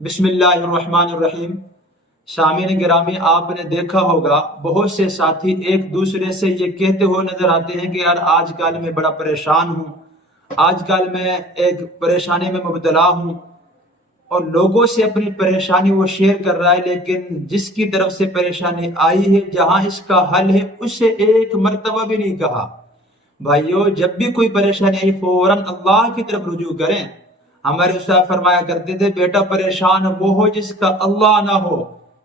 بسم اللہ الرحمن الرحیم۔ سامعین گرامی، آپ نے دیکھا ہوگا بہت سے ساتھی ایک دوسرے سے یہ کہتے ہوئے نظر آتے ہیں کہ یار آج کل میں بڑا پریشان ہوں، آج کل میں ایک پریشانی میں مبتلا ہوں، اور لوگوں سے اپنی پریشانی وہ شیئر کر رہا ہے، لیکن جس کی طرف سے پریشانی آئی ہے، جہاں اس کا حل ہے، اسے ایک مرتبہ بھی نہیں کہا۔ بھائیو، جب بھی کوئی پریشانی آئی فوراً اللہ کی طرف رجوع کریں۔ ہمارے استاد فرمایا کرتے تھے، بیٹا پریشان وہ ہو جس کا اللہ نہ ہو،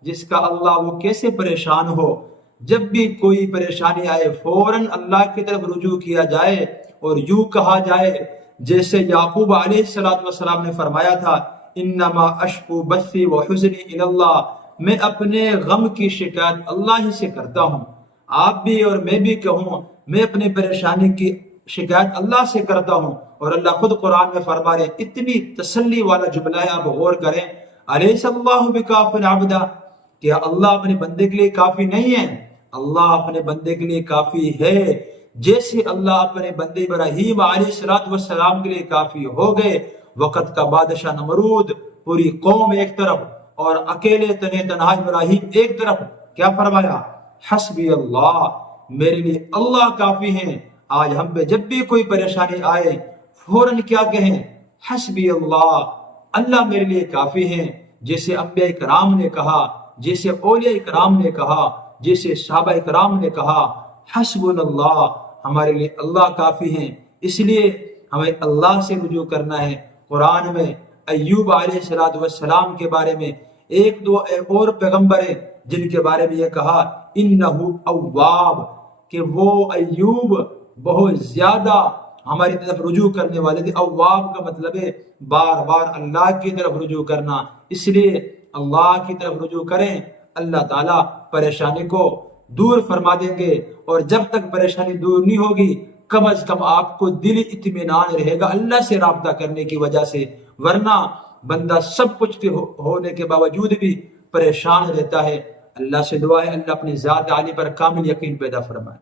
جس کا اللہ وہ کیسے پریشان ہو۔ جب بھی کوئی پریشانی آئے فوراً اللہ کی طرف رجوع کیا جائے اور یوں کہا جائے جیسے یعقوب علیہ السلام نے فرمایا تھا، انما اشکو بثی وحزنی الی اللہ، میں اپنے غم کی شکایت اللہ ہی سے کرتا ہوں۔ آپ بھی اور میں بھی کہوں، میں اپنی پریشانی کی شکایت اللہ سے کرتا ہوں، اور اللہ خود قرآن میں فرما رہے ہیں۔ اتنی تسلی والا جملہ ہے، آپ غور کریں۔ الیس اللہ بکاف عبدا، کیا اللہ اپنے بندے کے لیے کافی نہیں ہے؟ اللہ اپنے بندے کے لیے کافی ہے، جیسے اللہ اپنے بندے ابراہیم علیہ السلام کے لیے کافی ہو گئے۔ وقت کا بادشاہ نمرود، پوری قوم ایک طرف اور اکیلے تنہا ابراہیم ایک طرف، کیا فرمایا؟ حسبی اللہ، میرے لیے اللہ کافی ہیں۔ آج ہم پہ جب بھی کوئی پریشانی آئے فوراً کیا کہیں؟ حسبی اللہ، اللہ میرے لیے کافی ہیں، جیسے انبیاء کرام نے کہا، جیسے اولیاء کرام نے کہا، جیسے صحابہ کرام نے کہا، حسبنا اللہ، ہمارے لیے اللہ کافی ہیں۔ اس لیے ہمیں اللہ سے رجوع کرنا ہے۔ قرآن میں ایوب علیہ السلام کے بارے میں ایک دو اور پیغمبر ہیں جن کے بارے میں یہ کہا، انہو اواب، کہ وہ ایوب بہت زیادہ ہماری طرف رجوع کرنے والے تھے۔ اواب کا مطلب ہے بار بار اللہ کی طرف رجوع کرنا۔ اس لیے اللہ کی طرف رجوع کریں، اللہ تعالیٰ پریشانی کو دور فرما دیں گے، اور جب تک پریشانی دور نہیں ہوگی کم از کم آپ کو دلی اطمینان رہے گا اللہ سے رابطہ کرنے کی وجہ سے، ورنہ بندہ سب کچھ کے ہونے کے باوجود بھی پریشان رہتا ہے۔ اللہ سے دعا ہے اللہ اپنی ذات عالی پر کامل یقین پیدا فرمائے۔